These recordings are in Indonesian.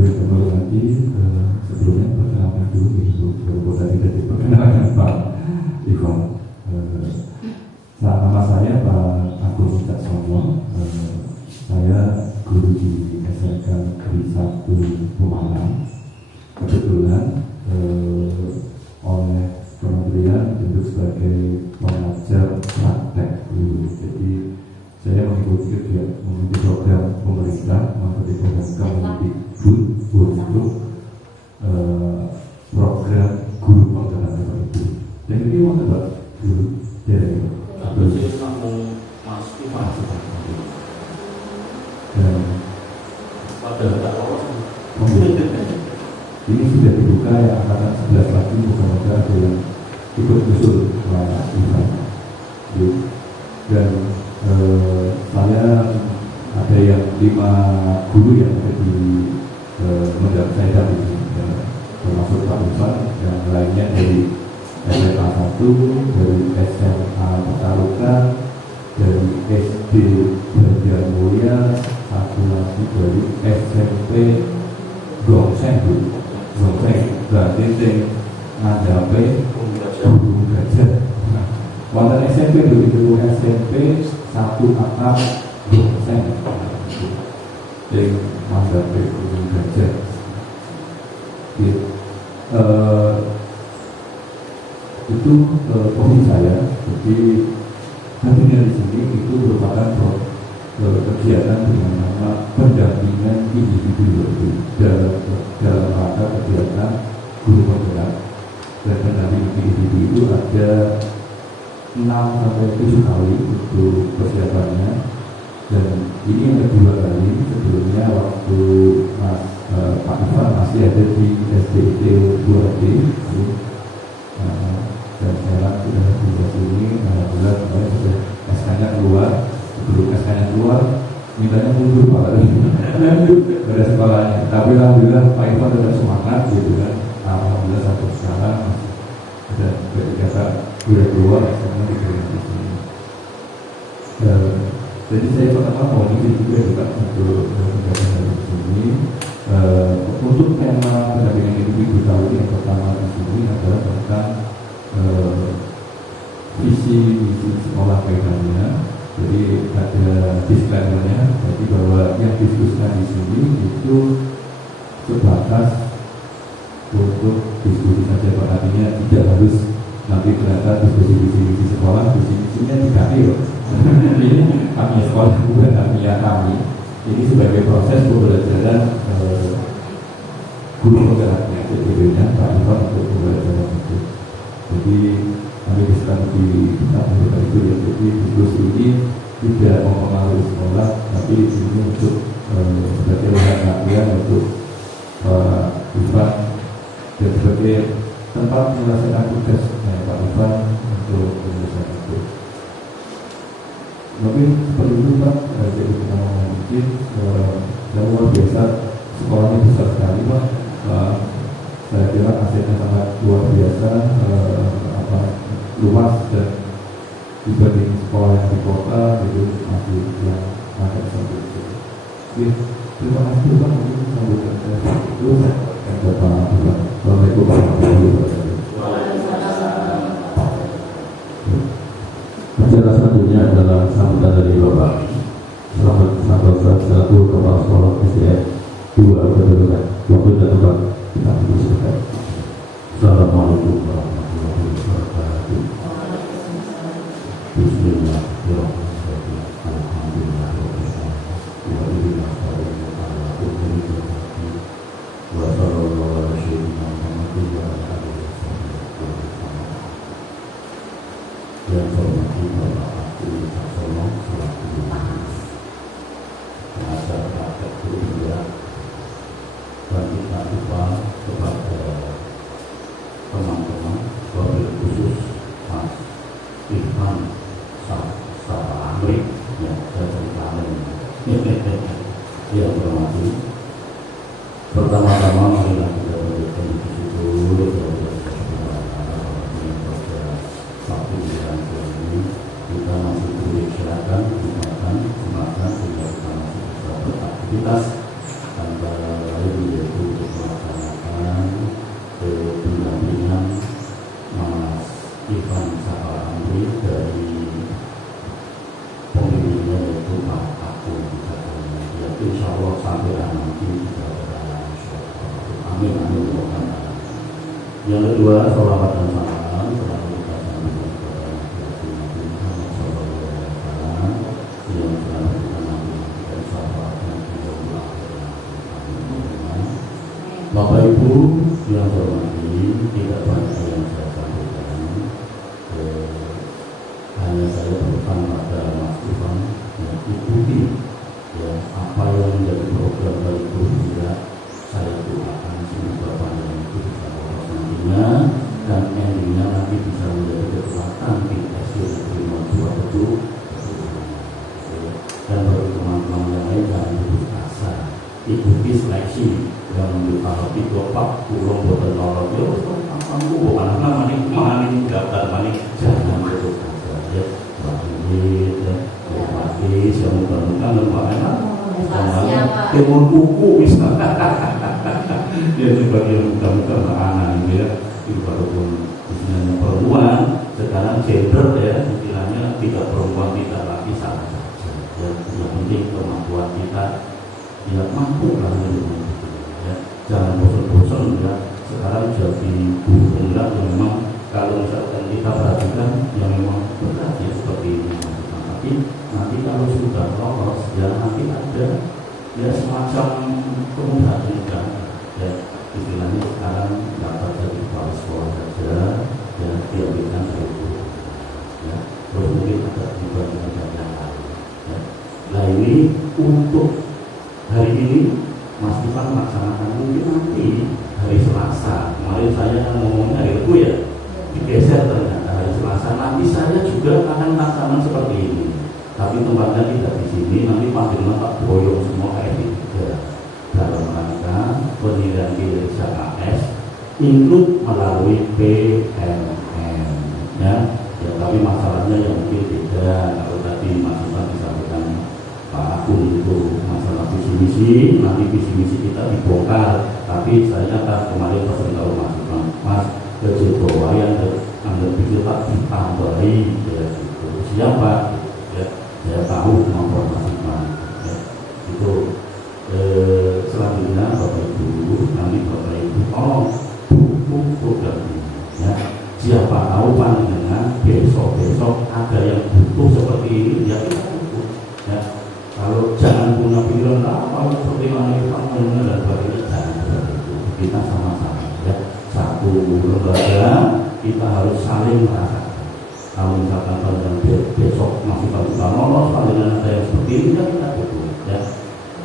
boleh kembali lagi. Sebelumnya perkenalkan dulu gitu, baru tadi dari perkenalkan Pak Ivan. Nama saya Pak Agung Caksono. Saya guru di SMK Negeri 1 Pemalang. Kebetulan oleh kementerian ditunjuk sebagai pengajar praktek guru. Jadi saya mengikuti program pemerintah, mengikuti program Kemendikbud untuk program guru penggerak itu. Dan ini mau dapat guru dari dan ini sudah dibuka ya, angkatan 11 lagi, bukan ada yang ikut usul Pak Ivan. Dan saya ada yang 5 guru yang ada di mendapat saya ini, termasuk Pak Ivan, yang lainnya dari SMA 1, dari SMA Petalukan, dari SD Banjarmulia, satu lagi dari SMP Gongseng, berarti sing ngandape guru gajah. Wonten SMP dulu SMP 1 atap Gongseng, sing ngandape guru gajah. Itu posisi saya. Jadi hadirnya di sini itu merupakan kegiatan dengan nama pendampingan individu dalam rangka kegiatan guru penggerak. Dan pendampingan individu itu ada 6-7 kali untuk persiapannya. Dan ini yang kedua kali. Sebelumnya waktu Pak Ivan masih ada di SDIT 2D. Dan sekarang sudah di sini, alhamdulillah saya sudah SK-nya keluar. Sebelum SK-nya keluar, mintanya mundur Pak, pada sekolahnya. Tapi alhamdulillah Pak Ivan tetap semangat gitu kan. Alhamdulillah sampai sekarang ada ketika sudah keluar SK-nya di sini. Jadi saya pertama mau ini juga untuk menjaga di sini. Untuk tema pendampingan individu tahun yang pertama di sini adalah tentang visi misi sekolah kaitannya. Jadi ada disclaimer-nya, jadi bahwa yang diskusikan di sini itu sebatas untuk diskusi saja, Pak. Artinya tidak harus nanti ternyata diskusi visi misi sekolah, visi misinya diganti loh. Ini kami sekolah bukan kami. Ini sebagai proses pembelajaran guru penggeraknya, jadi Pak Ivan untuk pembelajaran itu. Jadi kami disebut di kita itu ya. Jadi diskusi ini tidak mempengaruhi sekolah, tapi ini untuk sebagai bahan latihan untuk Pak Ivan dan sebagai tempat menyelesaikan tugas Pak Ivan untuk menyelesaikan itu. Mungkin seperti itu Pak. Jadi kita mungkin yang luar biasa, sekolahnya besar sekali Pak. Saya kira asetnya sangat luar biasa, luas, dan dibanding sekolah yang di kota itu masih yang agak sampai itu. Oke, terima kasih Pak. Mungkin sambutan saya itu dan Bapak Ivan. Assalamualaikum warahmatullahi wabarakatuh. Acara selanjutnya adalah sambutan dari Bapak Selamat selaku Kepala Sekolah SDN 2 Kedudukan. Waktu dan tempat kita diskusikan. Assalamualaikum warahmatullahi wabarakatuh. Bismillahirrahmanirrahim. Alhamdulillah wa sallallahu ala sayyidina Muhammadin wa ala alihi wasallam. Yang saya hormati Bapak Agung Caksono selaku pengajar praktek guru dan kita lupa kepada teman-teman, wabil khusus Mas Ivan Amri yang saya ceritakan yang bermati. Pertama-tama marilah kita berikan dulu waktu yang ini kita masih boleh silakan gunakan semangat sehingga kita masih bisa beraktivitas antara lain yaitu Amin, amin. Yang kedua, sholawat dan salam selalu kita sampaikan kepada Nabi Muhammad SAW yang selalu kita nabi dan sahabat dan beliau. Bapak Ibu yang hormati, tidak banyak yang saya sampaikan. Hanya saya berpesan pada Mas Ivan yang ikuti ya, apa yang menjadi program dari Guru ya, saya doakan semoga panjang itu bisa lolos nantinya dan endingnya nanti bisa menjadi kekuatan di SDN Negeri 02 Beduk. Dan bagi teman-teman yang lain jangan putus asa, ikuti seleksi yang kalau itu Pak kurang boten lorot yo kamu bukan nama maning daftar maning jangan putus asa ya. Bagi ya bagi semoga-moga lemparan dengan buku bisa ya sebagai muka-muka anak ya itu walaupun istilahnya perempuan sekarang gender ya istilahnya tidak perempuan tidak laki sama saja ya, yang penting kemampuan kita ya mampu lah ya, jangan bosan-bosan ya sekarang jadi guru tunggal yang memang kalau misalkan kita perhatikan yang memang berat ya seperti ini tapi nanti kalau sudah lolos ya nanti ada ya semacam kemudahan juga ya istilahnya sekarang dapat jadi kepala sekolah saja ya diambilkan dari guru ya terus mungkin ada juga yang lain ya. Nah ini untuk hari ini Mas Ivan melaksanakan mungkin nanti hari Selasa kemarin saya ngomongnya hari Rabu ya digeser ternyata hari Selasa nanti saya juga akan melaksanakan seperti ini tapi tempatnya tidak di sini nanti panggilnya Pak Boyong semua kayak gitu ya. Dalam rangka penilaian kinerja AS include melalui PMM ya tapi masalahnya yang mungkin beda kalau tadi Mas Ivan disampaikan Pak Agung itu masalah visi misi nanti visi misi kita dibongkar tapi saya kan kemarin pesan tahu Mas Ivan Mas kejebawa yang Anda pikir tak ditambahi ya gitu siapa ya saya tahu kemampuan Mas Ivan ya. Itu selanjutnya Bapak Ibu nanti Bapak Ibu tolong dukung program ini ya siapa tahu panjenengan besok ada yang butuh seperti ini ya kita dukung ya kalau jangan punya pikiran kalau seperti mana panjenengan dan sebagainya jangan seperti itu kita sama-sama ya satu lembaga kita harus saling merasakan kalau misalkan panjenengan besok masih bisa lolos panjenengan ada yang seperti ini kan kita dukung ya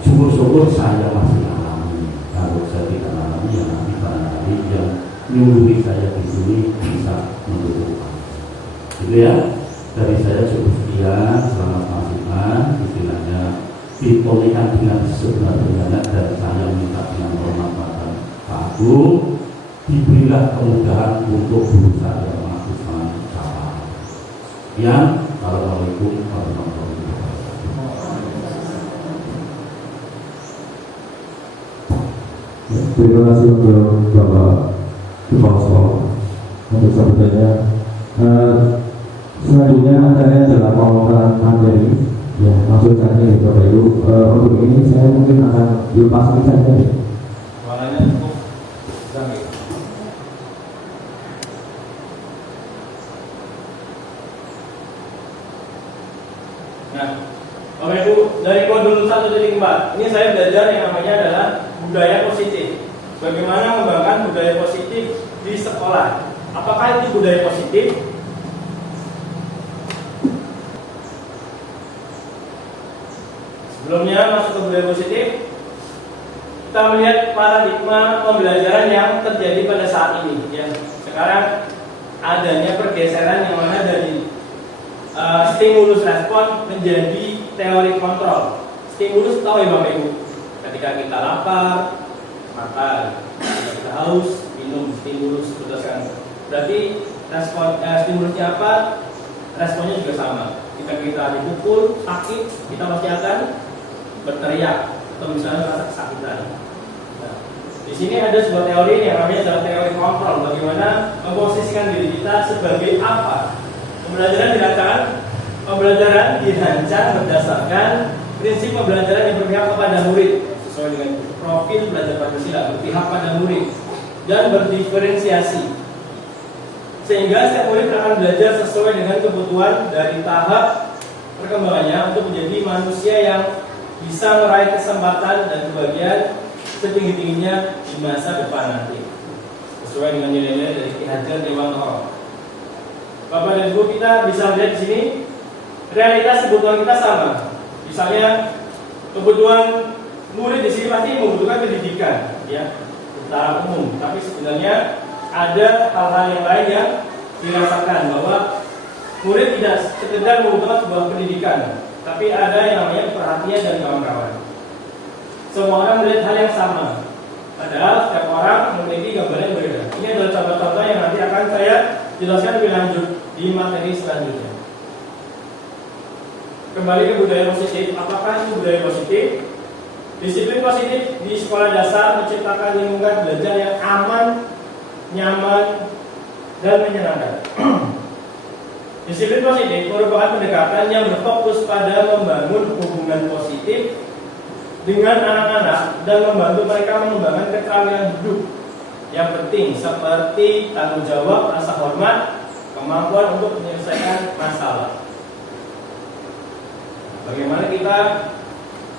syukur-syukur saya masih alami kalau saya tidak alami ya nanti barangkali yang nyuruhi saya di sini bisa mendukung gitu ya dari saya cukup sekian selamat Mas Ivan istilahnya dipulihkan dengan sebenar-benarnya dan saya minta dengan hormat pada Pak Agung diberilah kemudahan untuk guru saya Mas Ivan Capa yang Assalamualaikum warahmatullahi wabarakatuh. Terima kasih untuk Bapak Kepala Sekolah untuk sambutannya. Selanjutnya acaranya adalah pengukuran materi. Ya, maksud saya ini Bapak Ibu. Untuk ini saya mungkin akan lepaskan saja. Suaranya cukup sampai. Nah, Bapak Ibu dari modul 1.4 ini saya belajar yang namanya adalah budaya positif. Bagaimana mengembangkan budaya positif di sekolah? Apakah itu budaya positif? Sebelumnya masuk ke budaya positif, kita melihat paradigma pembelajaran yang terjadi pada saat ini. Ya, sekarang adanya pergeseran yang mana dari stimulus respon menjadi teori kontrol. Stimulus tahu ya Bapak Ibu, ketika kita lapar makan, ketika kita haus minum, stimulus berdasarkan. Berarti respon stimulusnya apa? Responnya juga sama. Jika kita dipukul sakit, kita pasti akan berteriak atau misalnya rasa kesakitan. Nah, di sini ada sebuah teori yang namanya adalah teori kontrol. Bagaimana memposisikan diri kita sebagai apa? Pembelajaran dirancang berdasarkan prinsip pembelajaran yang berpihak kepada murid sesuai dengan profil belajar Pancasila, berpihak pada murid dan berdiferensiasi, sehingga setiap murid akan belajar sesuai dengan kebutuhan dari tahap perkembangannya untuk menjadi manusia yang bisa meraih kesempatan dan kebahagiaan setinggi-tingginya di masa depan nanti, sesuai dengan nilai-nilai dari Ki Hajar Dewantara. Bapak dan Ibu, kita bisa lihat di sini realitas kebutuhan kita sama. Misalnya kebutuhan murid di sini pasti membutuhkan pendidikan, ya, secara umum. Tapi sebenarnya ada hal-hal yang lain yang dirasakan bahwa murid tidak sekedar membutuhkan sebuah pendidikan, tapi ada yang namanya perhatian dan kawan-kawan. Semua orang melihat hal yang sama, padahal setiap orang memiliki gambaran yang berbeda. Ini adalah contoh-contoh yang nanti akan saya jelaskan lebih lanjut di materi selanjutnya. Kembali ke budaya positif. Apakah itu budaya positif? Disiplin positif di sekolah dasar menciptakan lingkungan belajar yang aman, nyaman, dan menyenangkan. Disiplin positif merupakan pendekatan yang berfokus pada membangun hubungan positif dengan anak-anak dan membantu mereka mengembangkan keterampilan hidup yang penting seperti tanggung jawab, rasa hormat, kemampuan untuk menyelesaikan masalah. Bagaimana kita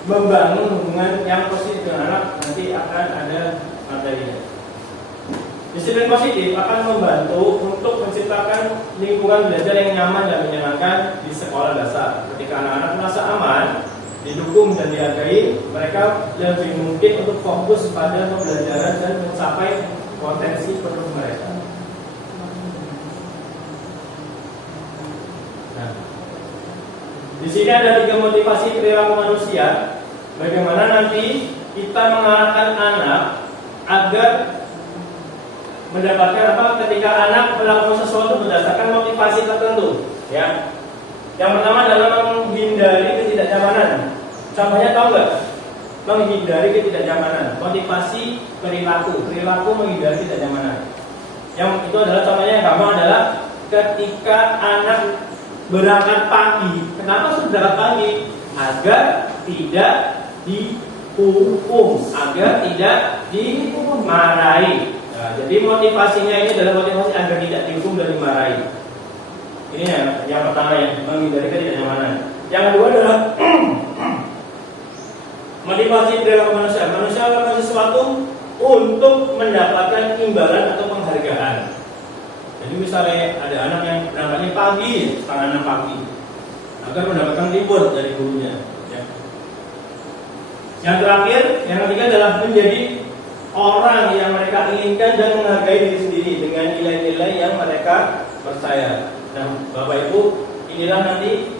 membangun hubungan yang positif dengan anak, nanti akan ada materinya. Disiplin positif akan membantu untuk menciptakan lingkungan belajar yang nyaman dan menyenangkan di sekolah dasar. Ketika anak-anak merasa aman, didukung dan dihargai, mereka lebih mungkin untuk fokus pada pembelajaran dan mencapai potensi penuh mereka. Nah, di sini ada 3 motivasi perilaku manusia. Bagaimana nanti kita mengarahkan anak agar mendapatkan apa ketika anak melakukan sesuatu berdasarkan motivasi tertentu, ya. Yang pertama adalah menghindari ketidaknyamanan. Contohnya tahu nggak? Menghindari ketidaknyamanan. Motivasi perilaku menghindari ketidaknyamanan. Yang itu adalah contohnya yang gampang adalah ketika anak berangkat pagi. Kenapa harus berangkat pagi? Agar tidak dihukum, agar tidak dimarahi. Nah, jadi motivasinya ini adalah motivasi agar tidak dihukum dan dimarahi. Ini yang pertama, ya, menghindari ketidaknyamanan. Yang kedua adalah motivasi perilaku manusia. Manusia melakukan sesuatu untuk mendapatkan imbalan atau penghargaan. Jadi misalnya ada anak yang berangkatnya pagi, setengah 6 pagi, agar mendapatkan reward dari gurunya. Ya. Yang terakhir, yang ketiga adalah menjadi orang yang mereka inginkan dan menghargai diri sendiri dengan nilai-nilai yang mereka percaya. Nah, Bapak Ibu, inilah nanti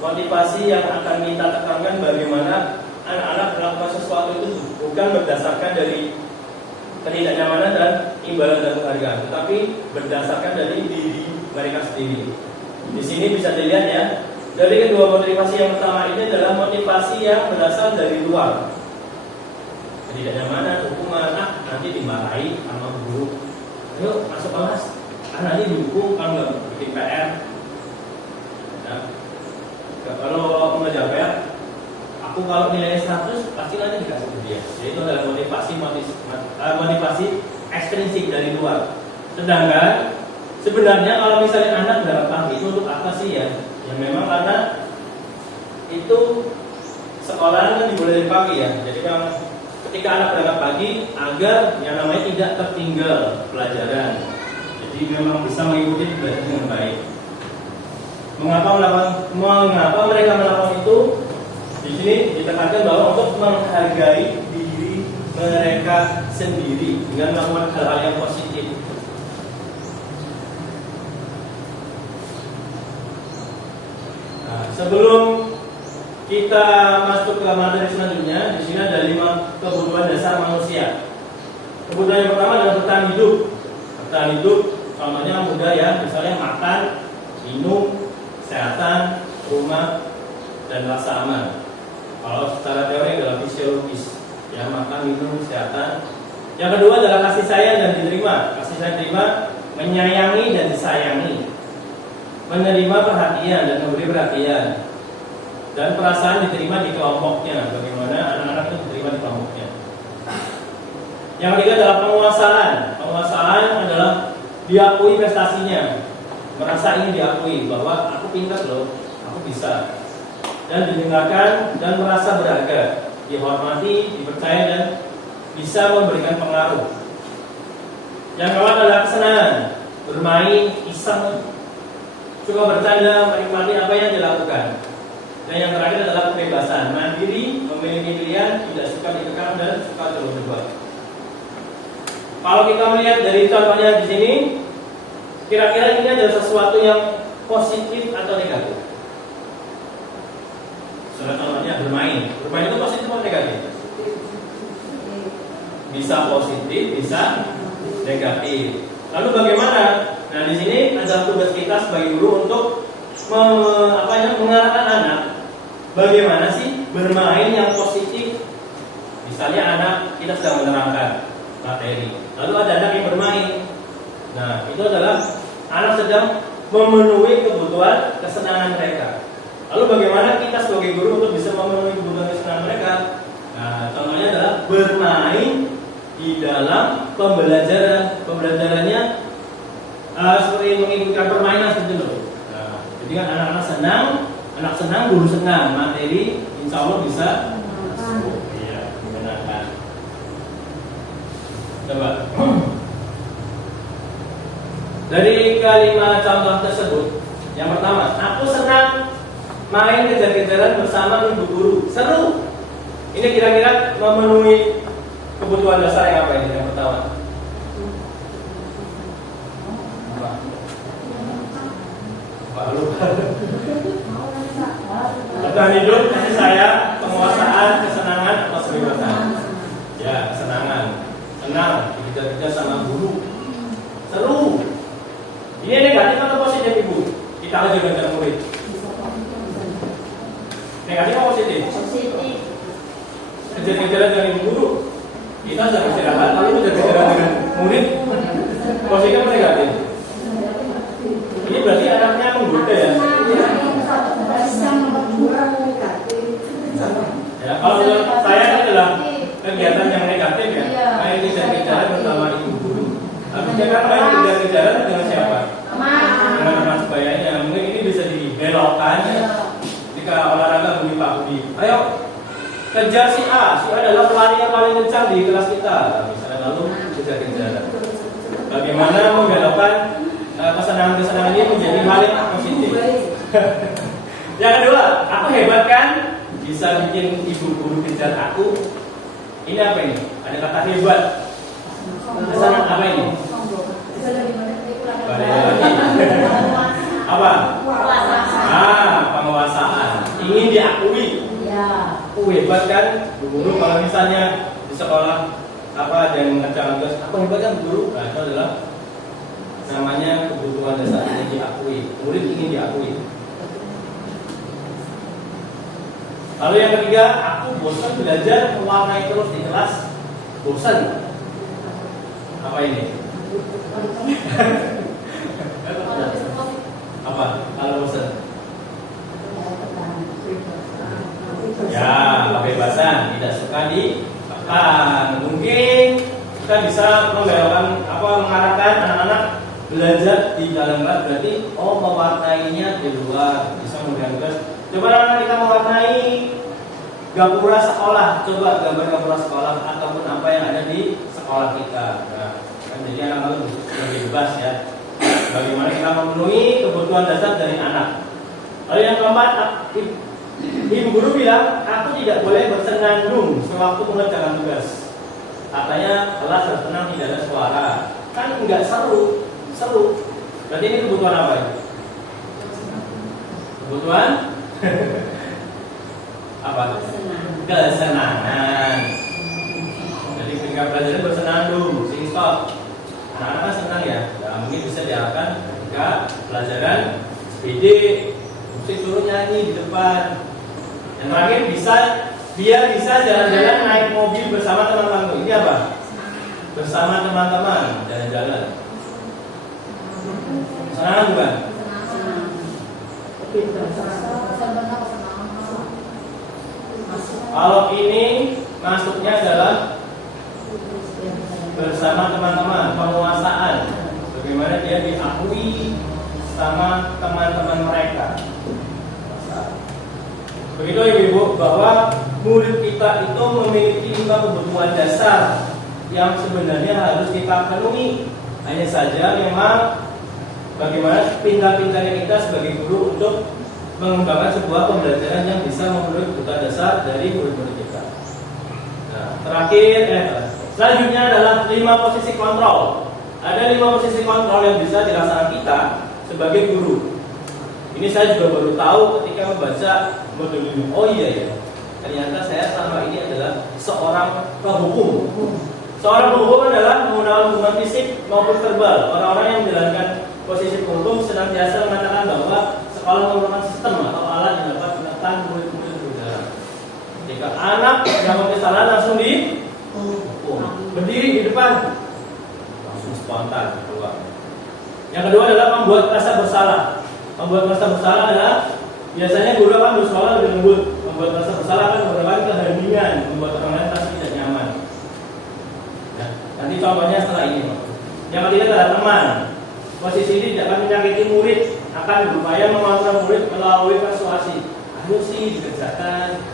motivasi yang akan kita tekankan bagaimana anak-anak melakukan sesuatu itu bukan berdasarkan dari ketidaknyamanan dan imbalan dan penghargaan, tetapi berdasarkan dari diri mereka sendiri. Di sini bisa dilihat, ya, dari kedua motivasi yang pertama ini adalah motivasi yang berasal dari luar. Ketidaknyamanan, hukuman, nanti dimarahi sama guru. Ayo masuk kelas, nanti dihukum kalau nggak bikin PR. Nah, kalau mengajar PR, aku kalau nilainya 100 pasti nanti dikasih ke dia. Jadi itu adalah motivasi ekstrinsik dari luar. Sedangkan sebenarnya kalau misalnya anak berangkat pagi itu untuk apa sih, ya? Ya memang karena itu sekolah kan dimulai dari pagi, ya. Jadi memang ketika anak berangkat pagi agar yang namanya tidak tertinggal pelajaran. Jadi memang bisa mengikuti belajar dengan baik. Mengapa mereka melakukan itu? Di sini ditekankan bahwa untuk menghargai diri mereka sendiri dengan melakukan hal-hal yang positif. Nah, sebelum kita masuk ke materi selanjutnya, di sini ada 5 kebutuhan dasar manusia. Kebutuhan yang pertama adalah bertahan hidup. Bertahan hidup, contohnya mudah, ya, misalnya makan, minum, kesehatan, rumah, dan rasa aman. Kalau secara teori adalah fisiologis, ya, makan, minum, kesehatan. Yang kedua adalah kasih sayang dan diterima. Kasih sayang diterima, menyayangi dan disayangi, menerima perhatian dan memberi perhatian, dan perasaan diterima di kelompoknya. Bagaimana anak-anak itu diterima di kelompoknya. Yang ketiga adalah penguasaan. Penguasaan adalah diakui prestasinya, merasa ingin diakui bahwa aku pintar loh, aku bisa, dan didengarkan dan merasa berharga, dihormati, dipercaya dan bisa memberikan pengaruh. Yang keempat adalah kesenangan, bermain, iseng, suka bercanda, menikmati apa yang dilakukan. Dan yang terakhir adalah kebebasan, mandiri, memiliki pilihan, tidak suka dikekang dan suka coba-coba. Kalau kita melihat dari contohnya di sini, kira-kira ini adalah sesuatu yang positif atau negatif? Salah contohnya bermain. Bermain itu positif atau negatif? Bisa positif, bisa negatif. Lalu bagaimana? Nah, di sini adalah tugas kita sebagai guru untuk mengarahkan anak bagaimana sih bermain yang positif. Misalnya anak kita sedang menerangkan materi, lalu ada anak yang bermain. Nah, itu adalah anak sedang memenuhi kebutuhan kesenangan mereka. Lalu bagaimana kita sebagai guru untuk bisa memenuhi kebutuhan kesenangan mereka? Nah, contohnya adalah bermain di dalam pembelajaran. Pembelajarannya seperti mengikuti permainan seperti itu. Nah, jadi kan anak senang, guru senang, materi insya Allah bisa masuk. Iya, menyenangkan. Coba. Dari kalimat contoh tersebut, yang pertama, aku senang main kejar-kejaran bersama ibu guru. Seru. Ini kira-kira memenuhi kebutuhan dasar yang apa ini? Yang pertama. Apa lupa? Bertahan hidup, kasih sayang, penguasaan, kesenangan, atau kebebasan. Ya, kesenangan. Senang dikejar-kejar sama guru. Seru. Ini negatif atau positif ibu? Kita kejar-kejar murid. Negatif atau positif? Positif. Kejar-kejaran dengan ibu guru. Kita sedang istirahat, lalu kejar-kejaran dengan murid. Positif atau negatif? Ini berarti anaknya menggoda ya? Ya, kalau saya adalah kegiatan yang negatif ya, main kejar-kejaran bersama ibu guru. Tapi jangan main kejar-kejaran dengan siapa? Dengan teman sebayanya. Mungkin ini bisa dibelokkan ya. Jika olahraga Budi Pak Budi, ayo kejar si A adalah pelari yang paling kencang di kelas kita. Misalnya lalu kejar-kejaran. Bagaimana membelokkan kesenangan-kesenangan ini menjadi hal yang positif? Yang kedua, aku hebat kan? Bisa bikin ibu guru kejar aku. Ini apa ini? Ada kata hebat. Kesenangan apa ini? Apa? Penguasaan. Ingin diakui. Aku hebat kan? Guru kalau misalnya di sekolah apa yang mengerjakan tugas, aku hebat kan guru? Nah, itu adalah namanya kebutuhan dasar ingin diakui. Murid ingin diakui. Lalu yang ketiga, aku bosan belajar mewarnai terus di kelas. Bosan. Apa ini? Apa? Kalau bosan? Ya, kebebasan, tidak suka ditekan. Mungkin kita bisa mengarahkan anak-anak belajar di dalam kelas, berarti mewarnainya di luar, bisa memberikan tugas. Coba anak kita mewarnai gapura sekolah, coba gambar gapura sekolah ataupun apa yang ada di sekolah kita. Nah, jadi anak-anak lebih bebas ya. Bagaimana kita memenuhi kebutuhan dasar dari anak. Lalu yang keempat, ibu guru bilang, aku tidak boleh bersenandung sewaktu mengerjakan tugas. Katanya kelas harus tenang, tidak ada suara. Kan enggak seru. Berarti ini kebutuhan apa ya? Kebutuhan apa? Kesenangan. Jadi ketika belajar bersenandung, sing stop. Anak-anak kan senang ya. Mungkin bisa diarahkan ketika pelajaran SPD, musik suruh nyanyi di depan. Yang terakhir biar bisa jalan-jalan naik mobil bersama teman-teman. Ini apa? Bersama teman-teman jalan-jalan. Senang bukan? Kalau ini masuknya adalah bersama teman-teman, penguasaan, bagaimana dia diakui sama teman-teman mereka. Begitu Ibu, bahwa murid kita itu memiliki 5 kebutuhan dasar yang sebenarnya harus kita penuhi. Hanya saja memang bagaimana pintar-pintarnya kita sebagai guru untuk mengembangkan sebuah pembelajaran yang bisa memenuhi kebutuhan dasar dari murid-murid kita. Nah, selanjutnya adalah 5 posisi kontrol. Ada 5 posisi kontrol yang bisa dilaksanakan kita sebagai guru. Ini saya juga baru tahu ketika membaca modul ini. Oh iya ya, ternyata saya selama ini adalah seorang penghukum. Seorang penghukum adalah menggunakan hubungan fisik maupun verbal. Orang-orang yang menjalankan posisi penghukum senantiasa mengatakan bahwa sekolah merupakan sistem atau alat yang dapat menekan murid-murid berbicara. Jika anak yang kesalahan langsung dihukum, berdiri di depan, langsung spontan keluar. Yang kedua adalah membuat rasa bersalah. Membuat rasa bersalah adalah biasanya guru akan bersuara lebih lembut. Membuat rasa bersalah akan merupakan keheningan, membuat orang lain merasa tidak nyaman. Ya, nanti contohnya setelah ini. Yang ketiga adalah teman. Posisi ini tidak akan menyakiti murid, akan berupaya mengontrol murid melalui persuasi. Ayo sih dikerjakan.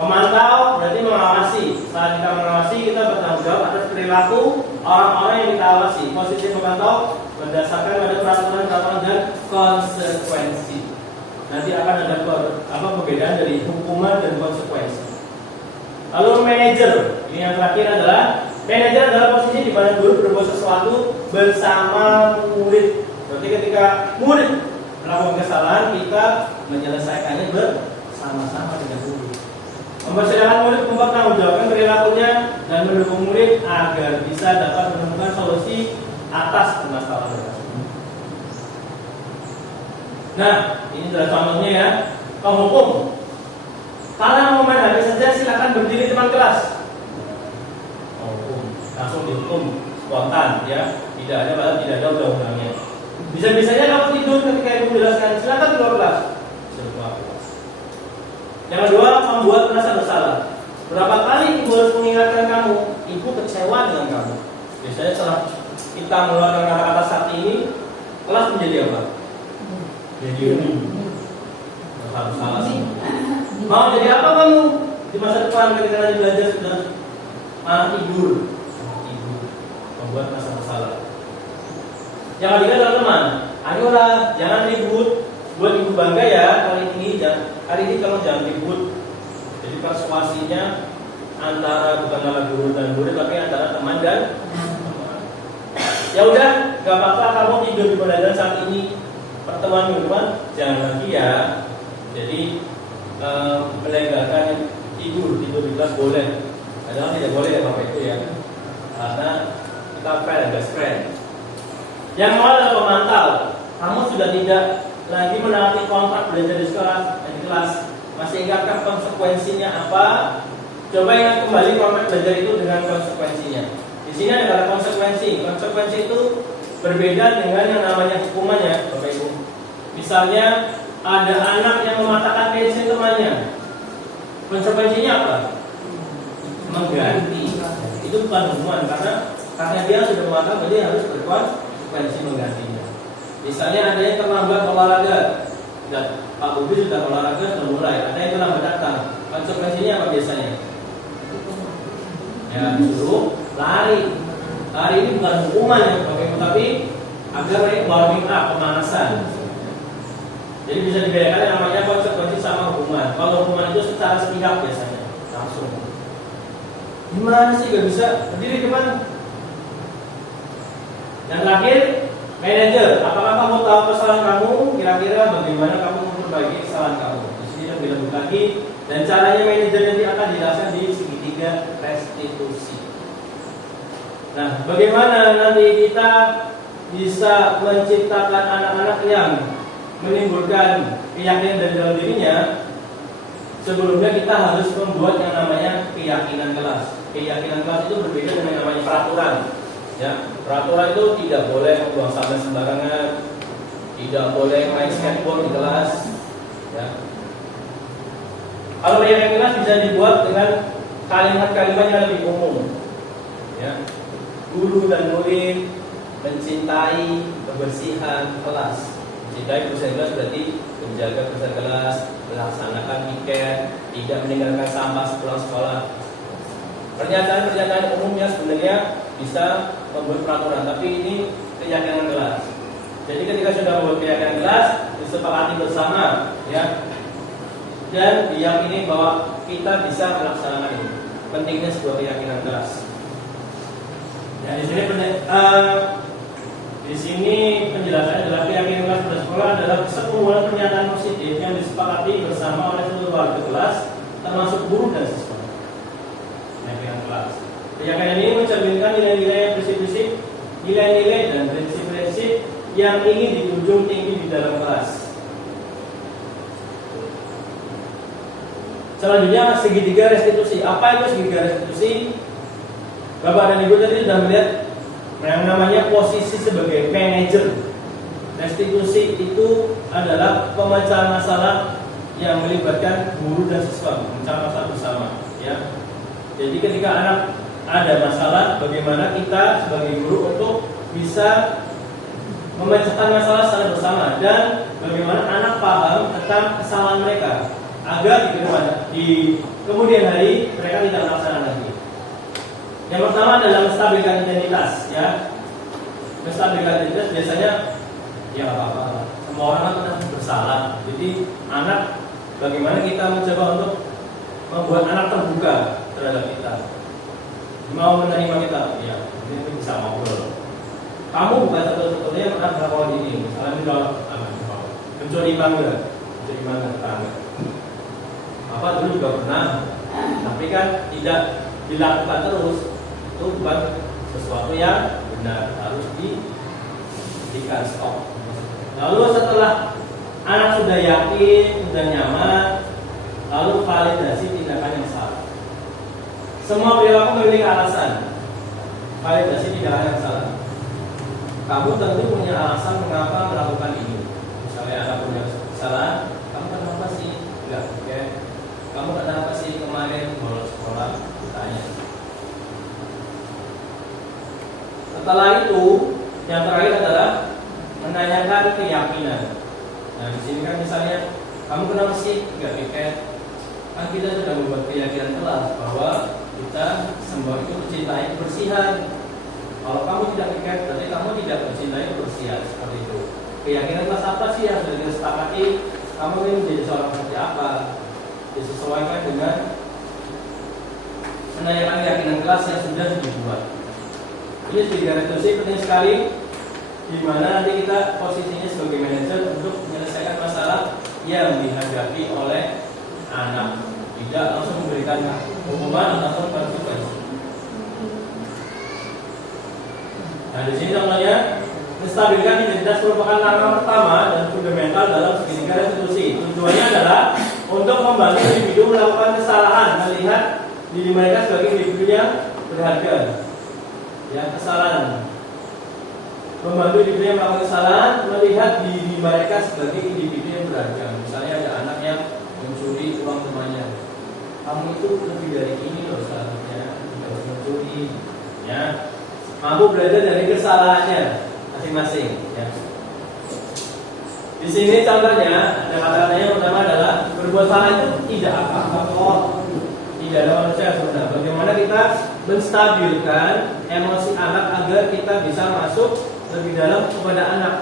Memantau berarti mengawasi. Saat kita mengawasi, kita bertanggung jawab atas perilaku orang-orang yang kita awasi. Posisi memantau berdasarkan pada peraturan dan konsekuensi. Nanti akan ada perbedaan dari hukuman dan konsekuensi. Lalu manajer, ini yang terakhir adalah manajer adalah posisi di mana guru berbuat sesuatu bersama murid. Berarti ketika murid melakukan kesalahan, kita menyelesaikannya bersama-sama dengan guru. Mempersilahkan murid mempertanggungjawabkan perilakunya dan mendukung murid agar bisa dapat menemukan solusi atas permasalahan tersebut. Nah, ini adalah contohnya ya. Penghukum. Kalau mau main HP saja silakan berdiri depan kelas. Penghukum langsung dihukum spontan ya. Tidak ada undang-undangnya. Bisa-bisanya kamu tidur ketika ibu menjelaskan, silakan keluar kelas. Keluar kelas. Yang kedua, membuat merasa bersalah. Berapa kali ibu harus mengingatkan kamu, ibu kecewa dengan kamu. Biasanya setelah kita mengeluarkan kata-kata saat ini, kelas menjadi apa? Jadi ini harus salah sih. Mau jadi apa kamu di masa depan ketika nanti belajar sudah tidur, membuat rasa bersalah. Yang ketiga adalah teman. Ayolah, jangan ribut. Buat ibu bangga ya hari ini kamu jangan ribut. Jadi persuasinya antara bukan antara guru dan murid, tapi antara teman dan teman. Ya udah, gak apa-apa kamu tidur di pelajaran saat ini. Pertemuan minggu depan jangan lagi ya. Jadi melegakan tidur di kelas boleh. Padahal tidak boleh ya Bapak itu ya. Karena kita fair dan best friend. Yang mau adalah pemantau. Kamu sudah tidak lagi menaati kontrak belajar di sekolah dan di kelas. Masih ingatkah konsekuensinya apa? Coba ingat kembali kontrak belajar itu dengan konsekuensinya. Di sini ada konsekuensi. Konsekuensi itu berbeda dengan yang namanya hukumannya, Bapak Ibu. Misalnya ada anak yang mematahkan pensil temannya. Konsekuensinya apa? Mengganti. Itu bukan hukuman karena dia sudah mematahkan, berarti harus berkonsekuensi menggantinya. Misalnya ada yang terlambat olahraga. Dan Pak Bobi sudah olahraga sudah mulai. Ada yang terlambat datang. Konsekuensinya apa biasanya? Ya disuruh lari. Lari ini bukan hukuman ya, tapi agar warming up, pemanasan. Jadi bisa dibedakan yang namanya konsekuensi sama hukuman. Kalau hukuman itu secara sepihak biasanya langsung. Gimana sih gak bisa berdiri depan? Yang terakhir, manajer. Apakah kamu tahu kesalahan kamu? Kira-kira bagaimana kamu memperbaiki kesalahan kamu? Di sini lebih lanjut lagi. Dan caranya manajer nanti akan dijelaskan di segitiga restitusi. Nah, bagaimana nanti kita bisa menciptakan anak-anak yang menimbulkan keyakinan dari dalam dirinya? Sebelumnya kita harus membuat yang namanya keyakinan kelas. Keyakinan kelas itu berbeda dengan yang namanya peraturan. Ya, peraturan itu tidak boleh membuang sampah sembarangan, tidak boleh main skateboard di kelas. Ya. Kalau keyakinan kelas bisa dibuat dengan kalimat-kalimat yang lebih umum. Ya, guru dan murid mencintai kebersihan kelas. Mencintai kebersihan kelas berarti menjaga kebersihan kelas, melaksanakan piket, tidak meninggalkan sampah sepulang sekolah. Pernyataan-pernyataan umumnya sebenarnya bisa membuat peraturan, tapi ini keyakinan kelas. Jadi ketika sudah membuat keyakinan kelas, disepakati bersama, ya, dan diyakini bahwa kita bisa melaksanakan ini. Pentingnya sebuah keyakinan kelas. Ya, di sini penjelasannya adalah keyakinan kelas pada sekolah adalah sekumpulan pernyataan positif yang disepakati bersama oleh seluruh warga kelas, termasuk guru dan siswa. Keyakinan kelas. Keyakinan ini mencerminkan nilai-nilai prinsip-prinsip, nilai-nilai dan prinsip-prinsip yang ingin dijunjung tinggi di dalam kelas. Selanjutnya segitiga restitusi. Apa itu segitiga restitusi? Bapak dan Ibu tadi sudah melihat yang namanya posisi sebagai manajer. Restitusi itu adalah pemecahan masalah yang melibatkan guru dan siswa, pemecahan masalah bersama, ya. Jadi ketika anak ada masalah, bagaimana kita sebagai guru untuk bisa memecahkan masalah secara bersama dan bagaimana anak paham tentang kesalahan mereka agar di kemudian hari mereka tidak melaksanakan lagi. Yang pertama adalah menstabilkan identitas, ya. Menstabilkan identitas biasanya ya apa-apa, semua orang kan bersalah. Jadi anak, bagaimana kita mencoba untuk membuat anak terbuka terhadap kita, mau menerima kita, ya ini bisa ngobrol. Kamu bukan satu-satunya yang pernah melakukan ini, misalnya mencuri mangga, tetangga. Apa dulu juga pernah, tapi kan tidak dilakukan terus. Itu bukan sesuatu yang benar, harus diberikan stop. Lalu setelah anak sudah yakin, sudah nyaman, lalu validasi tindakan yang salah. Semua perilaku memiliki alasan. Validasi tindakan yang salah. Kamu tentu punya alasan mengapa melakukan ini. Misalnya anak punya kesalahan, kamu kenapa sih? Enggak, oke. Kamu kenapa sih kemarin bolos sekolah? Ditanya. Setelah itu, yang terakhir adalah menanyakan keyakinan. Nah, di sini kan misalnya, kamu kenapa sih nggak piket? Kan kita sudah membuat keyakinan kelas bahwa kita semua itu mencintai kebersihan. Kalau kamu tidak piket, berarti kamu tidak mencintai kebersihan. Seperti itu. Keyakinan kelas apa sih yang sudah disepakati? Kamu ingin menjadi seorang seperti apa? Disesuaikan dengan menanyakan keyakinan kelas yang sudah dibuat. Ini tiga restitusi penting sekali, di mana nanti kita posisinya sebagai manajer untuk menyelesaikan masalah yang dihadapi oleh anak, tidak langsung memberikan hukuman ataupun konsekuensi. Nah, di sini contohnya menstabilkan identitas merupakan langkah pertama dan fundamental dalam segitiga restitusi. Tujuannya adalah untuk membantu individu melakukan kesalahan, melihat diri mereka sebagai individu yang berharga. Ya, kesalahan. Membantu individu yang melakukan kesalahan, melihat diri mereka sebagai individu yang berharga. Misalnya ada anak yang mencuri uang temannya. Kamu itu lebih dari ini loh seharusnya, tidak harus mencuri. Ya, mampu belajar dari kesalahannya masing-masing. Ya. Di sini contohnya ada kata-katanya yang pertama adalah berbuat salah itu tidak apa-apa kok. Tidak ada manusia yang sempurna. Bagaimana kita menstabilkan emosi anak agar kita bisa masuk lebih dalam kepada anak,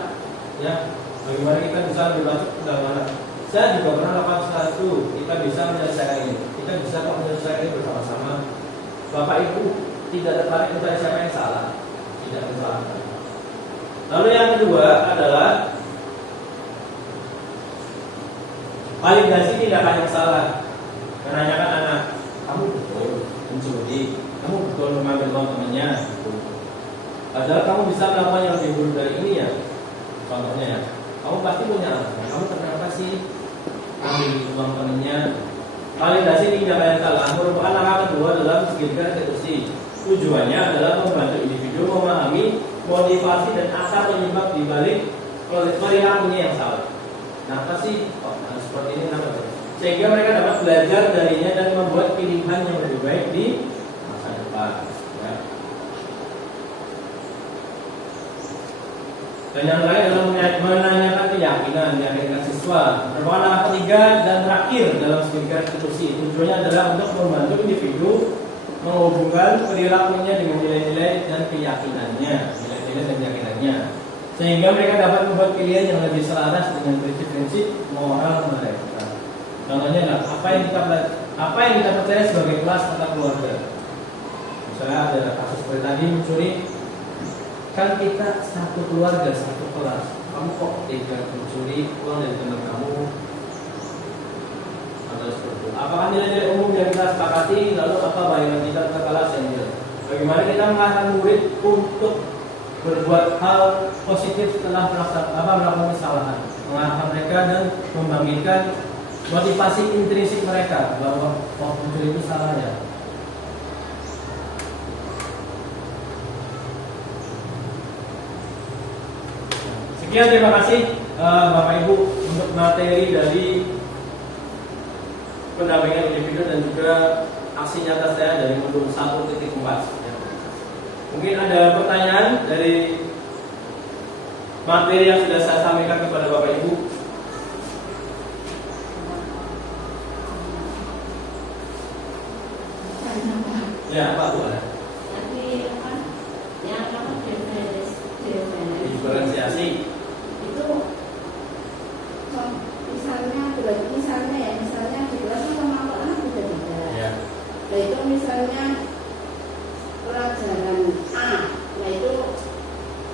ya. Bagaimana kita bisa lebih masuk ke dalam anak. Saya juga pernah lakukan sesuatu, kita bisa menyelesaikan ini. Kita bisa menyelesaikan ini bersama-sama. Bapak Ibu tidak tertarik mencari siapa yang salah, tidak tertarik. Lalu yang kedua adalah validasi tindakan yang salah. Menanyakan anak, kamu betul mencuri, kamu betul mengambil uang temannya. Padahal kamu bisa melakukan yang lebih buruk dari ini ya. Contohnya ya, kamu pasti punya alasan. Kamu kenapa sih ambil uang temannya? Validasi tindakan yang salah merupakan langkah kedua dalam segitiga restitusi. Tujuannya adalah membantu individu memahami motivasi dan asal penyebab di balik perilakunya yang salah. Kenapa sih? Seperti ini kenapa? Sehingga mereka dapat belajar darinya dan membuat pilihan yang lebih baik di masa depan. Ya. Dan yang lain adalah menanyakan keyakinan, meyakinkan siswa. Merupakan langkah ketiga dan terakhir dalam sebuah institusi. Tujuannya adalah untuk membantu individu menghubungkan perilakunya dengan nilai-nilai dan keyakinannya, sehingga mereka dapat membuat pilihan yang lebih selaras dengan prinsip-prinsip moral mereka. Contohnya adalah apa yang kita percaya sebagai kelas atau keluarga. Misalnya ada kasus seperti tadi mencuri, kan kita satu keluarga, satu kelas. Kamu kok tega mencuri uang dari teman kamu? Atau seperti itu. Apakah nilai-nilai umum yang kita sepakati, lalu apa bayangan kita ke kelas yang jelas? Bagaimana kita mengarahkan murid untuk berbuat hal positif setelah melakukan kesalahan, mengarahkan mereka dan membangkitkan motivasi intrinsik mereka bahwa mencuri itu salah ya. Sekian, terima kasih Bapak Ibu untuk materi dari pendampingan individu dan juga aksi nyata saya dari modul 1.4. Mungkin ada pertanyaan dari materi yang sudah saya sampaikan kepada Bapak Ibu. Ya, Pak Bu. Diferensiasi. Itu misalnya di kelas sama anak beda-beda. Ya. Nah itu misalnya pelajaran A, nah itu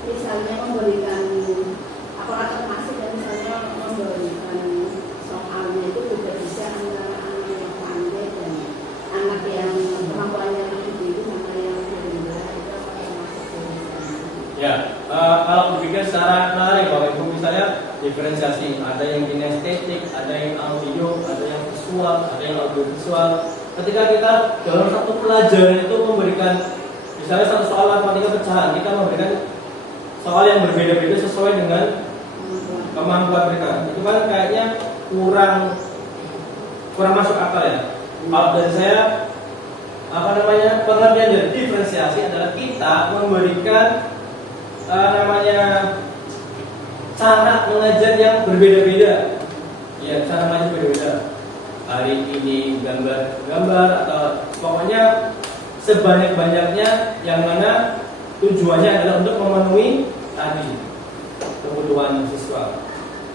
misalnya memberikan aparatur masih dan misalnya memberikan soalnya itu beda-beda antara anak yang pandai dan anak yang kemampuannya lebih tinggi sama yang rendah, itu apa termasuk Ya, kalau berpikir secara menarik Bapak Ibu, misalnya diferensiasi, ada yang kinestetik, ada yang audio, ada yang visual, ada yang audiovisual. Ketika kita dalam satu pelajaran itu memberikan, misalnya satu soal matematika pecahan, kita memberikan soal yang berbeda-beda sesuai dengan kemampuan mereka. Itu kan kayaknya kurang masuk akal ya. Kalau dari saya, pengertian dari diferensiasi adalah kita memberikan cara mengajar yang berbeda-beda. Ya, cara mengajar berbeda. Hari ini gambar atau pokoknya sebanyak-banyaknya yang mana tujuannya adalah untuk memenuhi tadi kebutuhan siswa.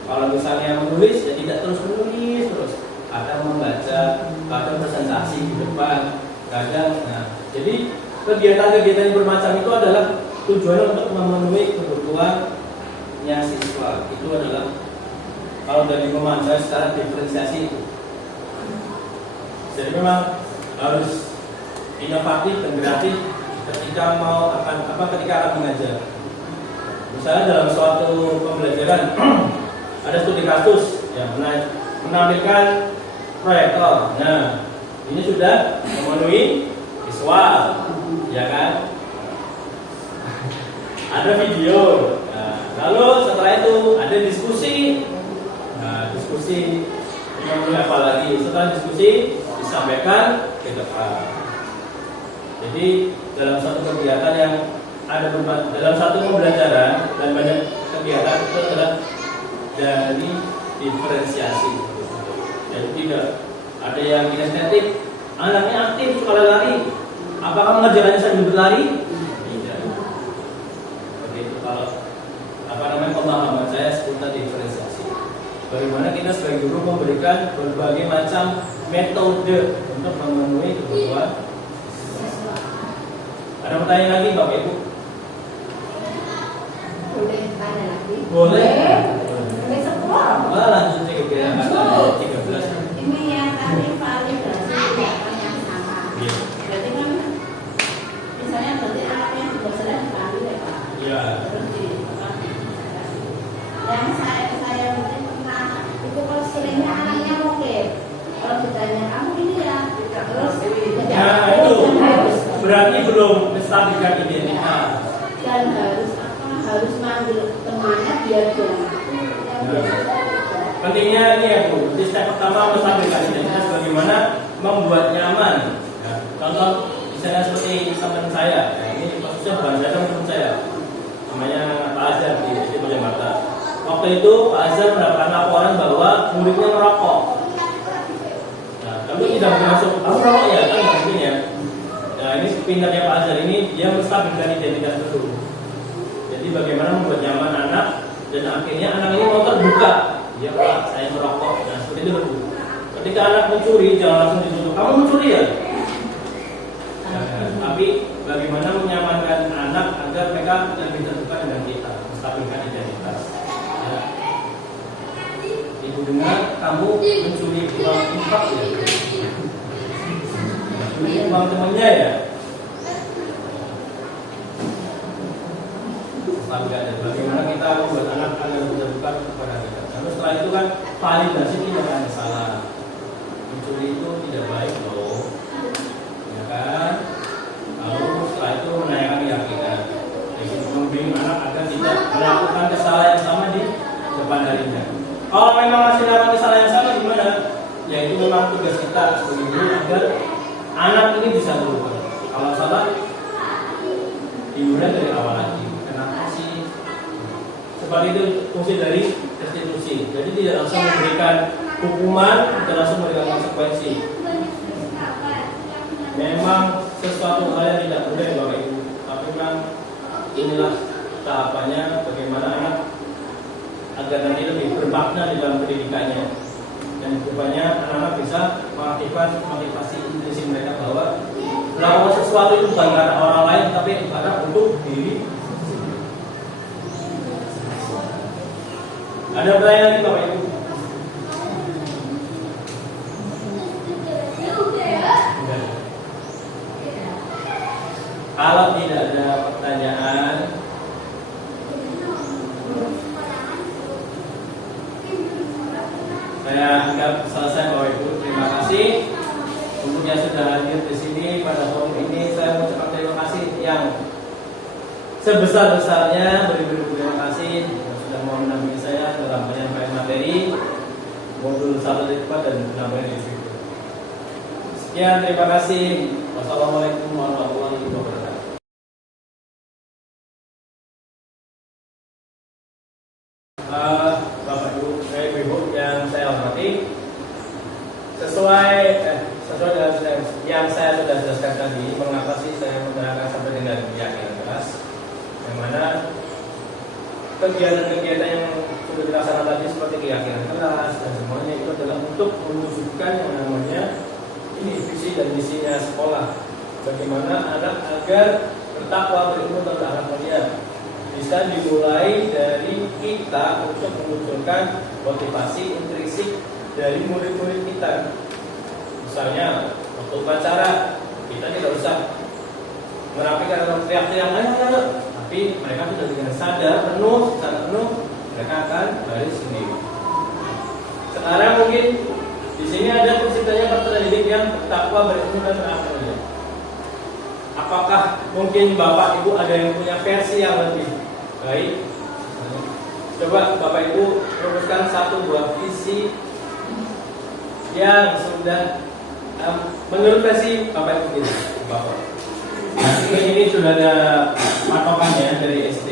Kalau misalnya menulis, ya tidak terus menulis terus. Kadang membaca, kadang presentasi di depan, kadang. Nah, jadi kegiatan-kegiatan yang bermacam itu adalah tujuannya untuk memenuhi kebutuhannya siswa. Itu adalah kalau dari pemahaman secara diferensiasi itu. Jadi memang harus inovatif dan kreatif ketika ketika akan mengajar. Misalnya dalam suatu pembelajaran ada studi kasus yang menampilkan proyektor. Nah, ini sudah memenuhi visual, ya kan? Ada video. Nah, lalu setelah itu ada diskusi. Nah, diskusi memenuhi apa lagi? Setelah diskusi disampaikan ke depan. Jadi dalam satu kegiatan yang ada dalam satu pembelajaran dan banyak kegiatan itu adalah dari diferensiasi. Jadi tidak ada yang kinestetik, anaknya aktif suka lari. Apakah mengajarnya sambil berlari? Tidak. Begitu kalau pemahaman saya seputar diferensiasi. Bagaimana kita sebagai guru memberikan berbagai macam metode untuk memenuhi kebutuhan. Ada pertanyaan lagi Bapak Ibu? Boleh tanya lagi? Boleh. Boleh sekolah. Lanjut saja kira 13. Ini yang tadi validasi data yang sama. Berarti kan misalnya berarti anaknya juga sudah dipanggil ya Pak? Iya. Terus yang saya mungkin pernah itu kalau seringnya anaknya oke. Kalau ditanya kamu ini ya, terus Nah itu berarti belum menstabilkan identitas. Dan harus manggil temannya biar dia. Pentingnya ini ya Bu, di step pertama menstabilkan identitas, bagaimana membuat nyaman. Nah, contoh misalnya seperti teman saya, ini khususnya bukan saya, teman saya, namanya Pak Azhar di SD Palembang. waktu itu Pak Azhar mendapatkan laporan bahwa muridnya merokok. Nah, kami tidak boleh masuk, kamu merokok ya? Kan nggak mungkin ya. Nah, ini pintarnya Pak Azhar ini, dia menstabilkan identitas dulu. Jadi bagaimana membuat nyaman anak, dan akhirnya anak ini mau terbuka. Dia Pak, saya merokok. Nah, seperti itu dulu. Ketika anak mencuri, jangan langsung dituduh, kamu mencuri ya? Tapi bagaimana menyamankan anak agar mereka lebih terbuka dengan kita, menstabilkan identitas. Ya. Ibu dengar kamu mencuri uang infak ya? Mencuri uang temannya ya? Stabilkan. Bagaimana kita membuat anak agar lebih terbuka kepada kita. Lalu setelah itu kan validasi tidak ada salah. Mencuri itu tidak baik loh, ya kan? Lalu setelah itu menanyakan keyakinan, jadi membimbing anak agar tidak melakukan kesalahan yang sama di depan harinya. Kalau memang masih melakukan kesalahan yang sama gimana? Ya itu memang tugas kita sebagai guru agar anak ini bisa berubah. Kalau salah, dimulai dari awal lagi. Kenapa sih? Seperti itu fungsi dari restitusi. Jadi tidak langsung memberikan hukuman, tidak langsung memberikan konsekuensi. Memang sesuatu hal yang tidak boleh Bapak Ibu, tapi memang inilah tahapannya bagaimana anak agar nanti lebih bermakna di dalam pendidikannya, dan rupanya anak-anak bisa mengaktifkan motivasi intuisi mereka bahwa melakukan sesuatu itu bukan karena orang lain tapi karena untuk diri. Ada pertanyaan lagi Bapak Ibu? Kalau tidak ada pertanyaan, saya anggap selesai Bapak Ibu. Terima kasih untuk yang sudah hadir di sini pada forum ini. Saya mengucapkan terima kasih yang sebesar-besarnya, beribu-ribu terima kasih yang sudah mau menampingi saya dalam penyampaian materi modul 1.4 dan penyampaian di situ. Sekian, terima kasih. Wassalamualaikum warahmatullahi wabarakatuh. Bapak Ibu, Ibu yang saya hormati, sesuai dengan yang saya sudah jelaskan tadi, mengapa sih saya menerangkan sampai dengan keyakinan keras, yang mana kegiatan-kegiatan yang sudah dilaksanakan tadi seperti keyakinan keras dan semuanya itu adalah untuk mewujudkan yang namanya ini visi dan misinya sekolah. Bagaimana anak agar bertakwa, berilmu, berakhlak mulia. Bisa dimulai dari kita untuk memunculkan motivasi intrinsik dari murid-murid kita. Misalnya waktu upacara kita tidak usah merapikan atau teriak-teriak, tapi mereka sudah dengan sadar secara penuh mereka akan baris sendiri. Sekarang mungkin di sini ada pesertanya peserta didik yang bertakwa, berilmu dan berakhlak mulia. Apakah mungkin Bapak Ibu ada yang punya versi yang lebih baik? Coba Bapak Ibu rumuskan satu buah visi yang sudah menurut versi Bapak Ibu ini. Bapak. Ini sudah ada patokannya dari SD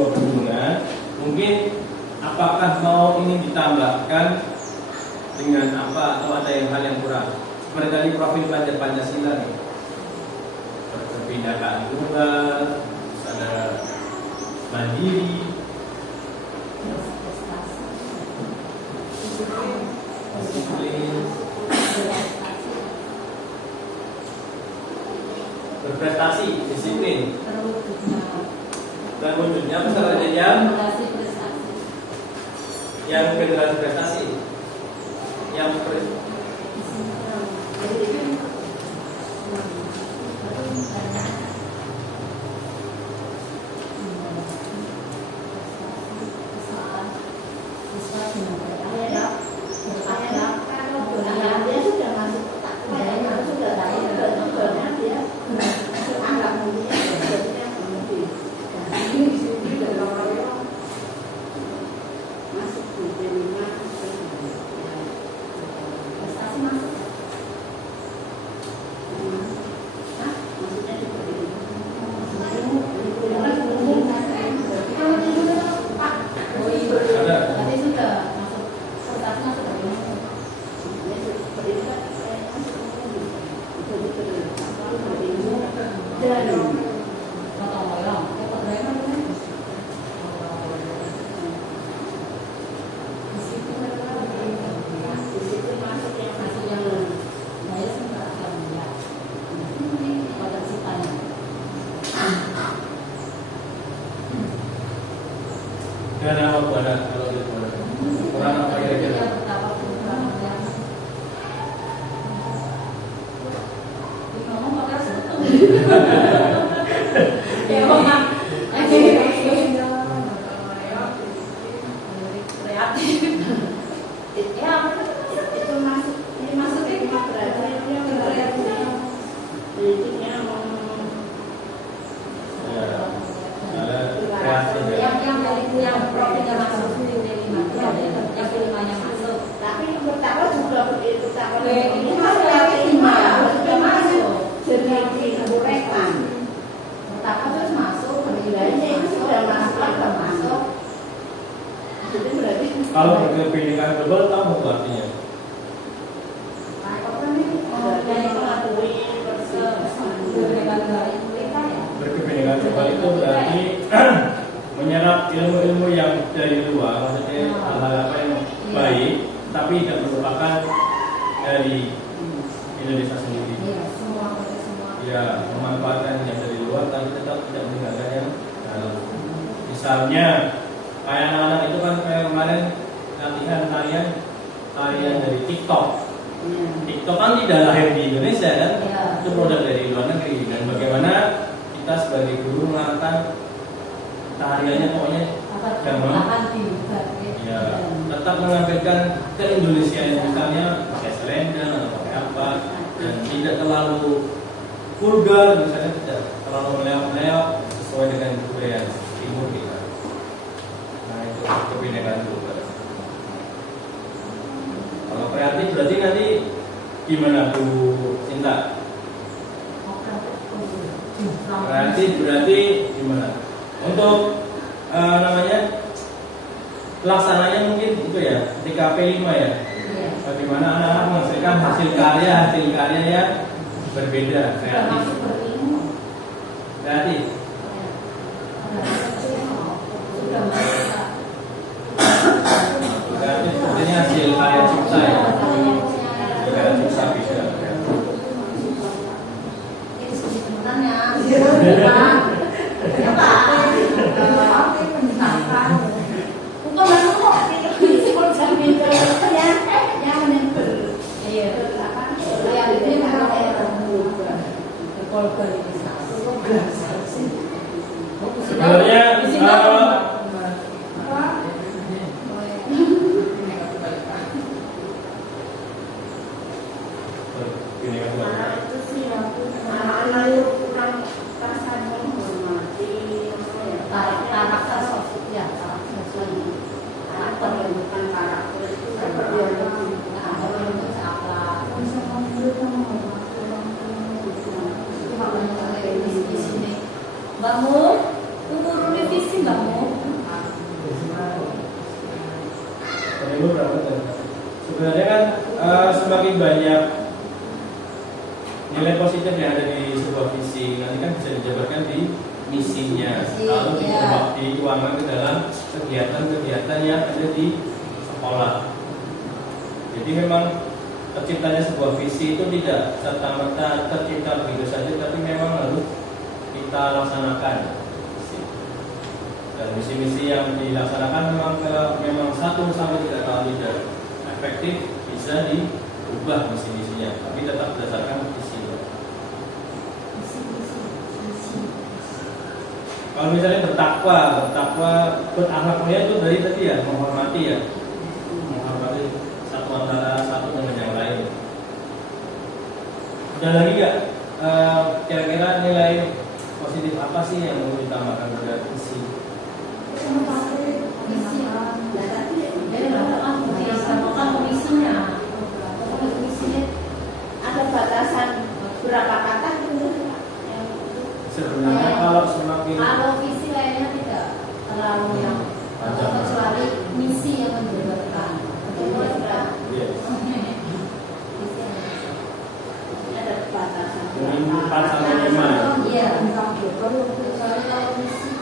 2 Pegunungan. Mungkin apakah mau ini ditambahkan dengan apa atau ada hal yang kurang? Seperti tadi profil pelajar Pancasila nih. Perpindahan tunggal, ada mandiri, disiplin, berprestasi, disiplin, dan wujudnya peserta yang generasi prestasi, yang Dan apa buana kalau itu buana? Kurang apa kira-kira? Kalau berkepentingan global tahu apa artinya? Berkepentingan global itu berarti menyerap ilmu-ilmu yang dari luar, maksudnya hal-hal apa yang baik, tapi tidak merupakan dari Indonesia sendiri. Ya, memanfaatkan yang dari luar, tapi tetap tidak meninggalkan yang dalam. Misalnya, kayak anak-anak itu kan kayak kemarin latihan tarian dari TikTok. TikTok kan tidak lahir di Indonesia kan, itu produk dari luar negeri. Dan bagaimana kita sebagai guru melakukan tariannya pokoknya ya, tetap mengampilkan keindonesiaan, misalnya pakai selendang atau pakai apa, dan tidak terlalu vulgar, misalnya tidak terlalu meleok-meleok, sesuai dengan budaya timur kita. Nah itu kebinekaan global. Kalau kreatif berarti nanti gimana Bu Cinta? Kreatif berarti gimana? Untuk namanya pelaksananya mungkin itu ya TKP 5 ya. Bagaimana anak-anak menghasilkan hasil karya yang berbeda, kreatif. Kreatif. Kreatif sebenarnya hasil karya cipta ya. Karya cipta bisa. Sebenarnya sebenarnya kan semakin banyak nilai positif yang ada di sebuah visi, nanti kan bisa dijabarkan di misinya, lalu dituangkan ke dalam kegiatan-kegiatan yang ada di sekolah. Jadi memang terciptanya sebuah visi itu tidak serta-merta tercipta begitu saja, tapi memang harus kita laksanakan. Dan misi-misi yang dilaksanakan memang 1 sampai 3 tahun tidak efektif, bisa diubah misi-misinya, tapi tetap berdasarkan visi. Kalau misalnya bertakwa berakhlak mulia itu dari tadi ya, menghormati satu antara satu dengan yang lain. Ada lagi nggak kira-kira nilai positif apa sih yang mau ditambahkan pada visi? Ada batasan berapa kata itu? Sebenarnya kalau visi lainnya tidak terlalu yang kecuali misi yang menjabarkan. Ada batasan. 4 sampai 5. Iya, kecuali kalau misi.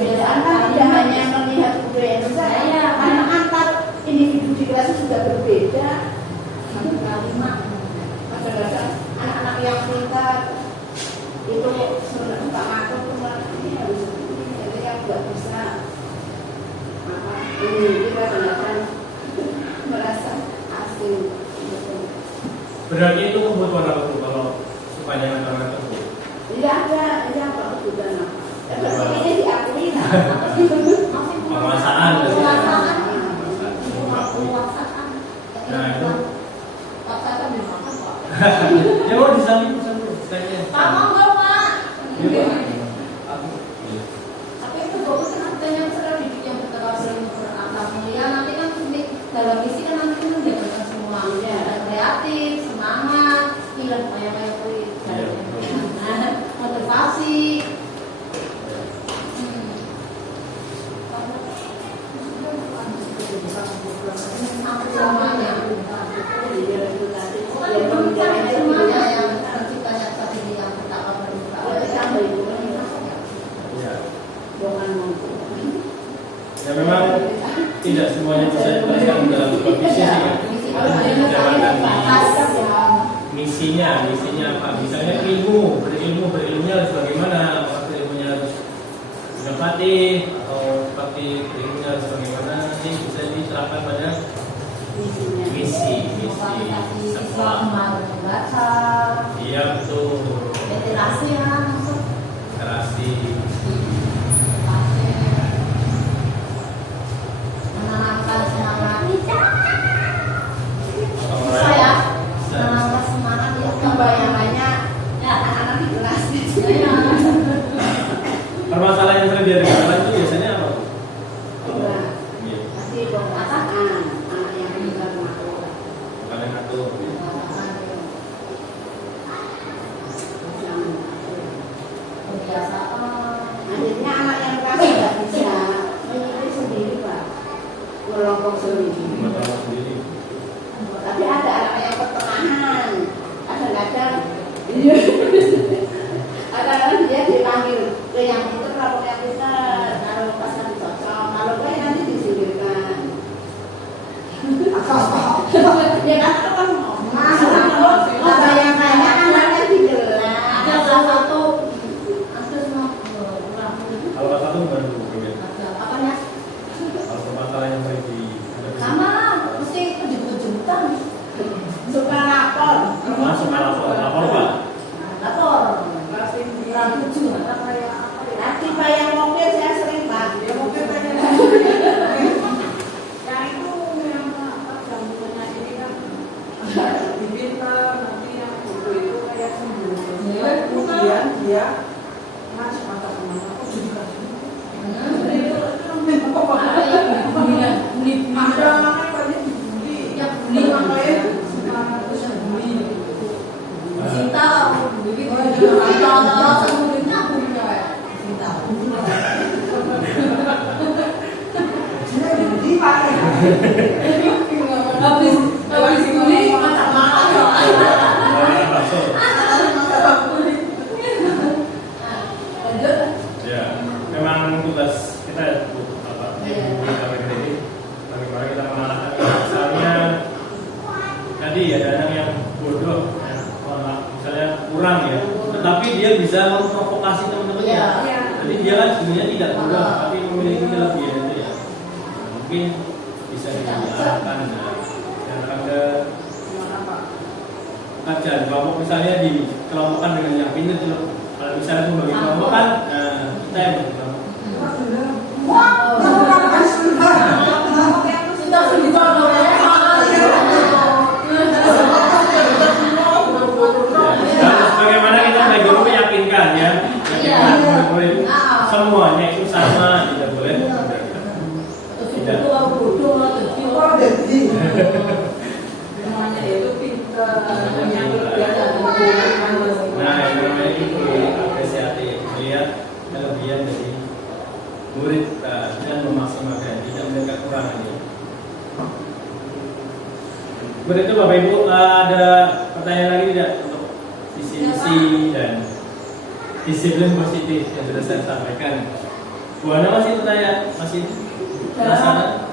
Perbedaan kan tidak hanya melihat budaya Indonesia, Berarti itu kebutuhan apa tuh kalau supaya anak-anak tersebut? Tidak ada, ini apa kebutuhan apa? Seperti ini diakui nah. Penguasaan. Penguasaan. Penguasaan. Nah itu. Paksa kan dimakan Pak. Ya mau disalin. Sama enggak Pak? Iya. Tapi itu bagus kan yang sudah dididik yang berkata berakhlak mulia nanti kan dalam misi kan nanti kan menjabarkan semua kreatif, semangat, skill kayak motivasi. Semuanya. Semuanya yang terciptanya tadi yang pertama Ya memang tidak semuanya bisa diterapkan dalam sebuah bisnis ya. Menjalankan misinya apa? Misalnya berilmunya harus bagaimana? Apakah ilmunya harus inovatif atau seperti ilmunya harus bagaimana? Nanti bisa diterapkan pada misi sekolah. membaca. Iya betul. Literasi ya masuk. Literasi. Menanamkan semangat. Atau Bisa ya. Menanamkan semangat ya. Kebayangannya ya anak-anak di kelas. Permasalahan yang sering dihadapi itu biasanya apa? Iya. Pasti penguasaan anak yang tinggal ngatur. Bukan yang ngatur. Akhirnya anak yang keras tidak bisa menyendiri sendiri Pak, melongkok sendiri. Masalah sendiri. Tapi ada anak yang pertengahan, kadang-kadang iya, kadang-kadang dia dipanggil ke yang itu kalau yang kita kalau pas nanti cocok, kalau gue nanti disingkirkan. Ya kan itu kan bayang-bayang anaknya dijelas. Ada salah satu semua Kalau satu baru mungkin. apa ya? Kalau permasalahan yang sering dihadapi. Sama lah, mesti kejut-kejutan. Suka lapor. Masuk lapor Pak. Lapor. Ragu Nanti bayang mobil saya sering Pak. Ya mungkin pengen yang itu yang jamunya ini kan dipinter nanti yang buku itu kayak sembunyi kemudian dia masuk mata kemana aku juga ada anaknya banyak dibully yang bully makanya semangat bisa bully cinta begitu cinta sebelumnya aku punya cinta jadi pakai habis bully macam-macam lanjut Ya, memang tugas kita apa? Bagaimana kita mengarahkan misalnya tadi ada anak yang bodoh, misalnya kurang ya, tetapi dia bisa memprovokasi teman-temannya. Jadi dia kan sebenarnya tidak bodoh, tapi memiliki kelebihan itu ya. Mungkin bisa diarahkan diarahkan ke kajian kelompok misalnya dikelompokkan dengan yang pintar itu. Kalau misalnya membagi kelompok kan, kita yang bagi kelompok. cinta sebelumnya Bagaimana kita sebagai guru meyakinkan ya, murid semuanya itu sama, tidak boleh. Tidak. namanya itu pinter yang Nah, yang namanya itu apresiatif, melihat kelebihan dari murid dan memaksimalkan, tidak melihat kekurangannya. Murid itu Bapak Ibu ada pertanyaan lagi tidak untuk visi misi dan disiplin positif yang sudah saya sampaikan? Bu Ana masih pertanyaan, masih penasaran?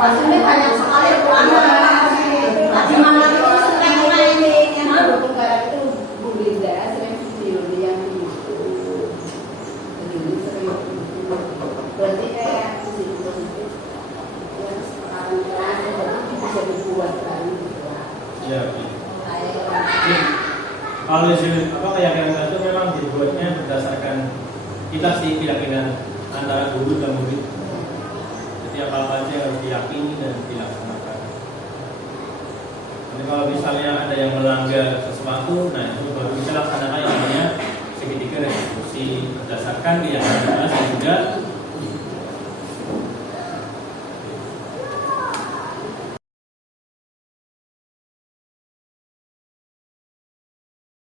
Pasnya banyak sekali peluangnya. Tadi malam itu sering main Yang mendukung garap itu Bu Linda sering video dia yang itu. Jadi sering berarti kayak positif yang sekarang Kalau keyakinan itu memang dibuatnya berdasarkan kita sih keyakinan antara guru dan murid. Jadi apa-apa aja harus diyakini dan dilaksanakan. Jadi kalau misalnya ada yang melanggar sesuatu, nah itu baru kita laksanakan yang namanya segitiga restitusi berdasarkan keyakinan dan juga